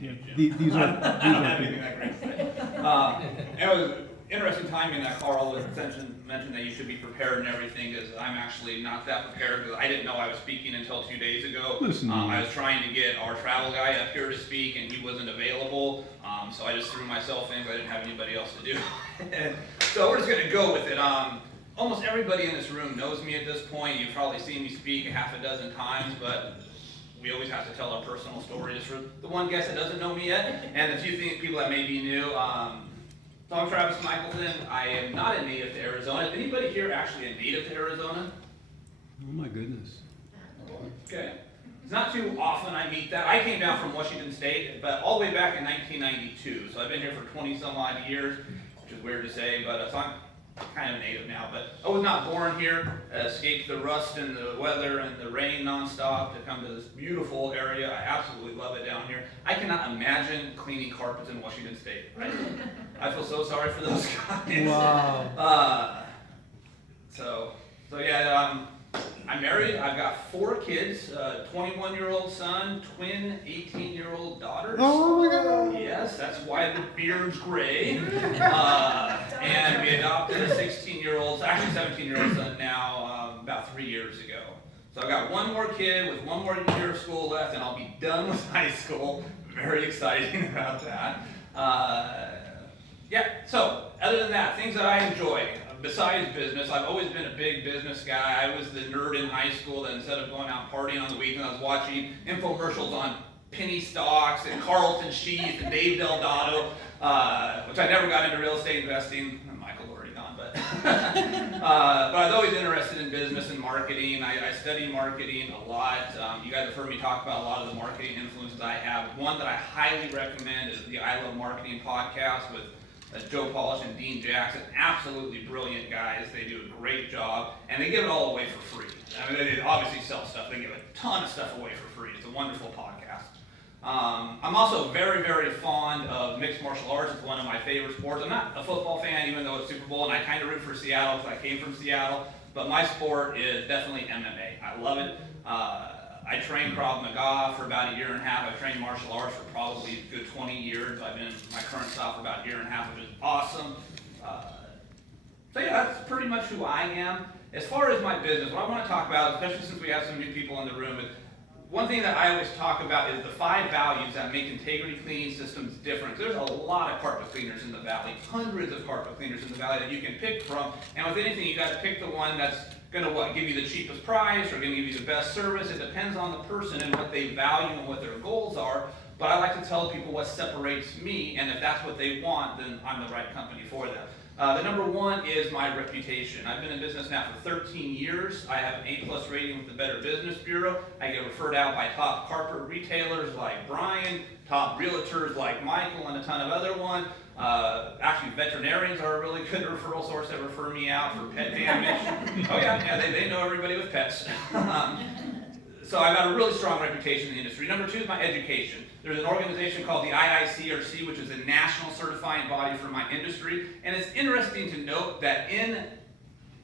Yeah, you, these Jim. are I don't have anything that great to say. It was interesting timing that Carl had mentioned that you should be prepared and everything, because I'm actually not that prepared, because I didn't know I was speaking until 2 days ago. Listen to you. I was trying to get our travel guy up here to speak, and he wasn't available, so I just threw myself in because I didn't have anybody else to do it. So we're just going to go with it. Almost everybody in this room knows me at this point. You've probably seen me speak a half a dozen times, but we always have to tell our personal story, just for the one guest that doesn't know me yet, and the few people that may be new. So I'm Travis Miklethun. I am not a native to Arizona. Is anybody here actually a native to Arizona? Oh my goodness. Okay. It's not too often I meet that. I came down from Washington State, but all the way back in 1992. So I've been here for 20 some odd years, which is weird to say, but so I'm kind of a native now. But I was not born here. Escaped the rust and the weather and the rain nonstop to come to this beautiful area. I absolutely love it down here. I cannot imagine cleaning carpets in Washington State. I feel so sorry for those guys. Wow. So yeah, I'm married. I've got 4 kids, 21-year-old son, twin 18-year-old daughters. Oh my God. Yes, that's why the beard's gray. And we adopted a 16-year-old, actually 17-year-old son now, about 3 years ago. So I've got 1 more kid with 1 more year of school left, and I'll be done with high school. Very exciting about that. Yeah, so other than that, things that I enjoy. Besides business, I've always been a big business guy. I was the nerd in high school that instead of going out partying on the weekend, I was watching infomercials on penny stocks and Carlton Sheath and Dave Delgado, which I never got into real estate investing. Michael's already gone, but but I was always interested in business and marketing. I study marketing a lot. You guys have heard me talk about a lot of the marketing influences I have. One that I highly recommend is the I Love Marketing podcast with Joe Polish and Dean Jackson. Absolutely brilliant guys. They do a great job, and they give it all away for free. I mean, they obviously sell stuff. They give a ton of stuff away for free. It's a wonderful podcast. I'm also very, very fond of mixed martial arts. It's one of my favorite sports. I'm not a football fan, even though it's Super Bowl, and I kind of root for Seattle because I came from Seattle, but my sport is definitely MMA. I love it. I trained Krav Maga for about 1.5 years. I've trained martial arts for probably a good 20 years. I've been in my current style for about 1.5 years, which is awesome. So yeah, that's pretty much who I am. As far as my business, what I want to talk about, especially since we have some new people in the room, is one thing that I always talk about is the 5 values that make integrity cleaning systems different. There's a lot of carpet cleaners in the valley, hundreds of carpet cleaners in the valley that you can pick from, and with anything you got to pick the one that's going to give you the cheapest price or going to give you the best service. It depends on the person and what they value and what their goals are. But I like to tell people what separates me, and if that's what they want, then I'm the right company for them. The number 1 is my reputation. I've been in business now for 13 years. I have an A+ rating with the Better Business Bureau. I get referred out by top carpet retailers like Brian, top realtors like Michael, and a ton of other ones. Actually, veterinarians are a really good referral source that refer me out for pet damage. Oh yeah, they know everybody with pets. So I've got a really strong reputation in the industry. Number 2 is my education. There's an organization called the IICRC, which is a national certifying body for my industry. And it's interesting to note that in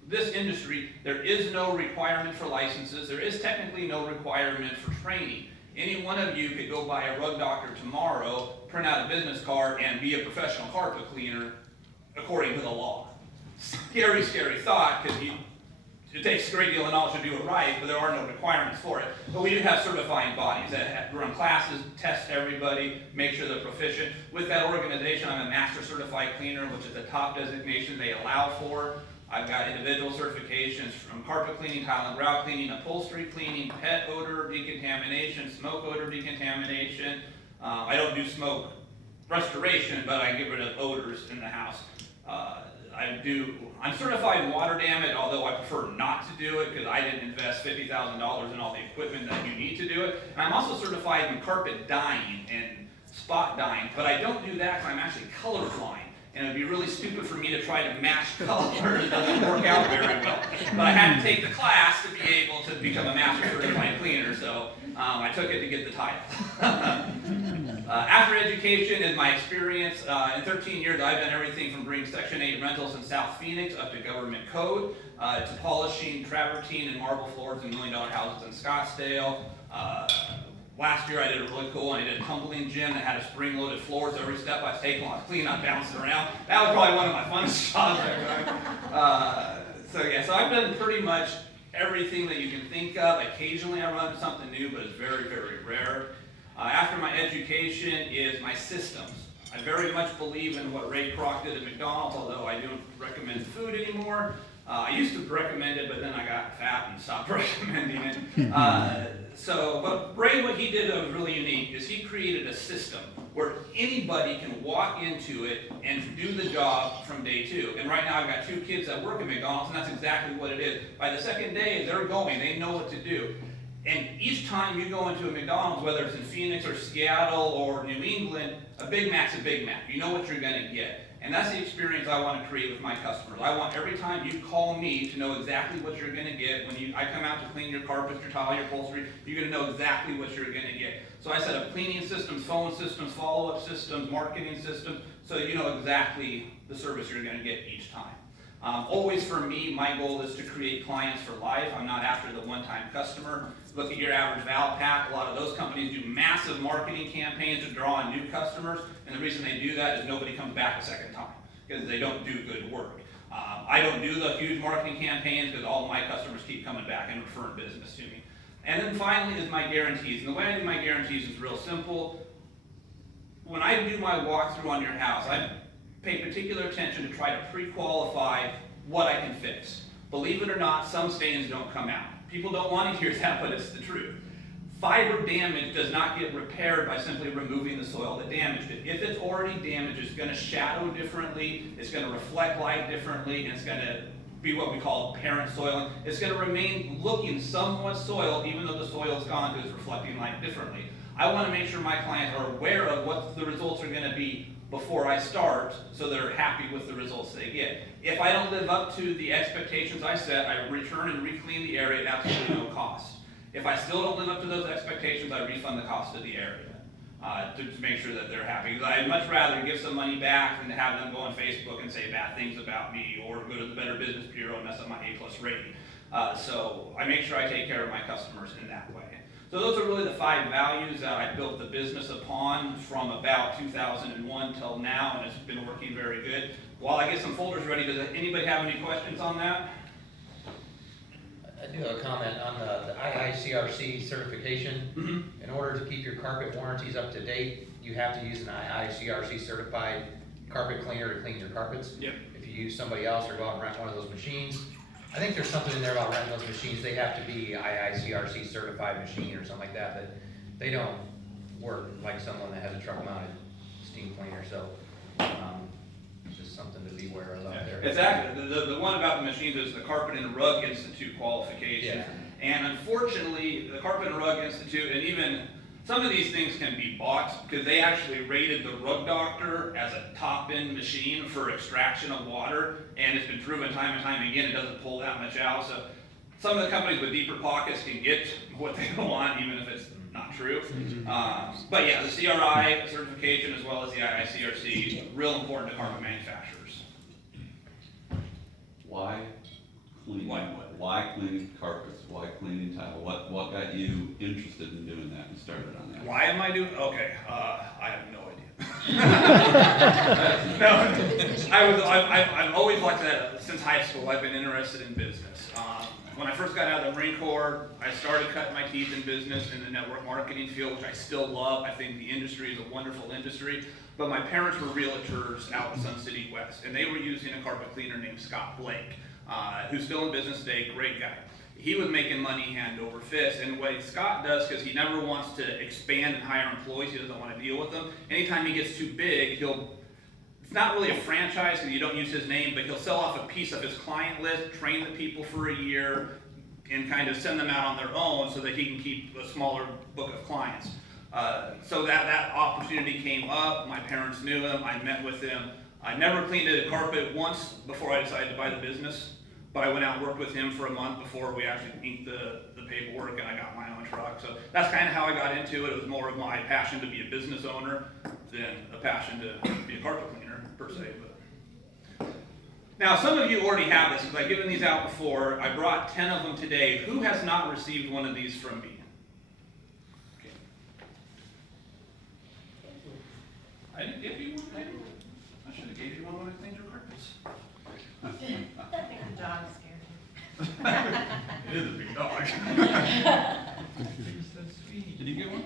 this industry, there is no requirement for licenses. There is technically no requirement for training. Any one of you could go buy a rug doctor tomorrow, print out a business card, and be a professional carpet cleaner according to the law. Scary, scary thought, because it takes a great deal of knowledge to do it right, but there are no requirements for it. But we do have certifying bodies that run classes, test everybody, make sure they're proficient. With that organization, I'm a master certified cleaner, which is the top designation they allow for. I've got individual certifications from carpet cleaning, tile and grout cleaning, upholstery cleaning, pet odor decontamination, smoke odor decontamination. I don't do smoke restoration, but I get rid of odors in the house. I'm certified in water damage, although I prefer not to do it because I didn't invest $50,000 in all the equipment that you need to do it. And I'm also certified in carpet dyeing and spot dyeing, but I don't do that because I'm actually colorblind. And it would be really stupid for me to try to match colors. It doesn't work out very well. But I had to take the class to be able to become a master certified cleaner, so I took it to get the title. After education is my experience. In 13 years, I've done everything from bringing Section 8 rentals in South Phoenix up to government code, to polishing travertine and marble floors in $1 million houses in Scottsdale. last year I did a really cool one. I did a tumbling gym that had a spring-loaded floor, so every step I was taking while I was cleaning, I was bouncing around. That was probably one of my funnest jobs ever. So I've done pretty much everything that you can think of. Occasionally I run into something new, but it's very, very rare. After my education is my systems. I very much believe in what Ray Kroc did at McDonald's, although I don't recommend food anymore. I used to recommend it, but then I got fat and stopped recommending it. But Ray, what he did that was really unique is he created a system where anybody can walk into it and do the job from day 2. And right now I've got 2 kids that work at McDonald's, and that's exactly what it is. By the second day, they're going, they know what to do. And each time you go into a McDonald's, whether it's in Phoenix or Seattle or New England, a Big Mac's a Big Mac. You know what you're going to get. And that's the experience I want to create with my customers. I want every time you call me to know exactly what you're going to get. When I come out to clean your carpets, your tile, your upholstery, you're going to know exactly what you're going to get. So I set up cleaning systems, phone systems, follow-up systems, marketing systems, so you know exactly the service you're going to get each time. Always for me, my goal is to create clients for life. I'm not after the one-time customer. Look at your average Valpak. A lot of those companies do massive marketing campaigns to draw in new customers, and the reason they do that is nobody comes back a second time, because they don't do good work. I don't do the huge marketing campaigns because all of my customers keep coming back and referring business to me. And then finally is my guarantees. And the way I do my guarantees is real simple. When I do my walkthrough on your house, I pay particular attention to try to pre-qualify what I can fix. Believe it or not, some stains don't come out. People don't want to hear that, but it's the truth. Fiber damage does not get repaired by simply removing the soil that damaged it. If it's already damaged, it's going to shadow differently, it's going to reflect light differently, and it's going to be what we call parent soiling. It's going to remain looking somewhat soiled even though the soil is gone because it's reflecting light differently. I want to make sure my clients are aware of what the results are going to be before I start, so they're happy with the results they get. If I don't live up to the expectations I set, I return and re-clean the area at absolutely no cost. If I still don't live up to those expectations, I refund the cost of the area to make sure that they're happy. Because I'd much rather give some money back than to have them go on Facebook and say bad things about me, or go to the Better Business Bureau and mess up my A+ rating. So I make sure I take care of my customers in that way. So those are really the 5 values that I built the business upon from about 2001 till now, and it's been working very good. While I get some folders ready, does anybody have any questions on that? I do have a comment on the IICRC certification. Mm-hmm. In order to keep your carpet warranties up to date, you have to use an IICRC certified carpet cleaner to clean your carpets. Yep. If you use somebody else or go out and rent one of those machines, I think there's something in there about renting those machines. They have to be IICRC certified machine or something like that, but they don't work like someone that has a truck mounted steam cleaner. So just something to be aware of out there. Exactly. The one about the machines is the Carpet and Rug Institute qualification. Yeah. And unfortunately, the Carpet and Rug Institute, and even some of these things can be bought because they actually rated the Rug Doctor as a top-end machine for extraction of water, and it's been proven time and time again it doesn't pull that much out. So some of the companies with deeper pockets can get what they want, even if it's not true. But yeah, the CRI certification as well as the IICRC, real important to carpet manufacturers. Why cleaning? Why cleaning carpets? Why cleaning tile? What got you interested in doing that and started on that? Why am I doing? Okay, I have no idea. No, I've always liked that since high school. I've been interested in business. When I first got out of the Marine Corps, I started cutting my teeth in business in the network marketing field, which I still love. I think the industry is a wonderful industry. But my parents were realtors out in Sun City West, and they were using a carpet cleaner named Scott Blake, who's still in business today, great guy. He was making money hand over fist, and what Scott does, because he never wants to expand and hire employees, he doesn't want to deal with them, anytime he gets too big, it's not really a franchise because you don't use his name, but he'll sell off a piece of his client list, train the people for a year, and kind of send them out on their own so that he can keep a smaller book of clients. So that opportunity came up, my parents knew him, I met with him. I never cleaned a carpet once before I decided to buy the business, but I went out and worked with him for a month before we actually inked the paperwork, and I got my own truck. So that's kind of how I got into it. It was more of my passion to be a business owner than a passion to be a carpet cleaner, per se. But now, some of you already have this, because I've given these out before. I brought 10 of them today. Who has not received one of these from me? Okay. I didn't give you one, maybe? I should have gave you one when I cleaned your carpets. I think the dog scared you. It is a big dog. Did you get one?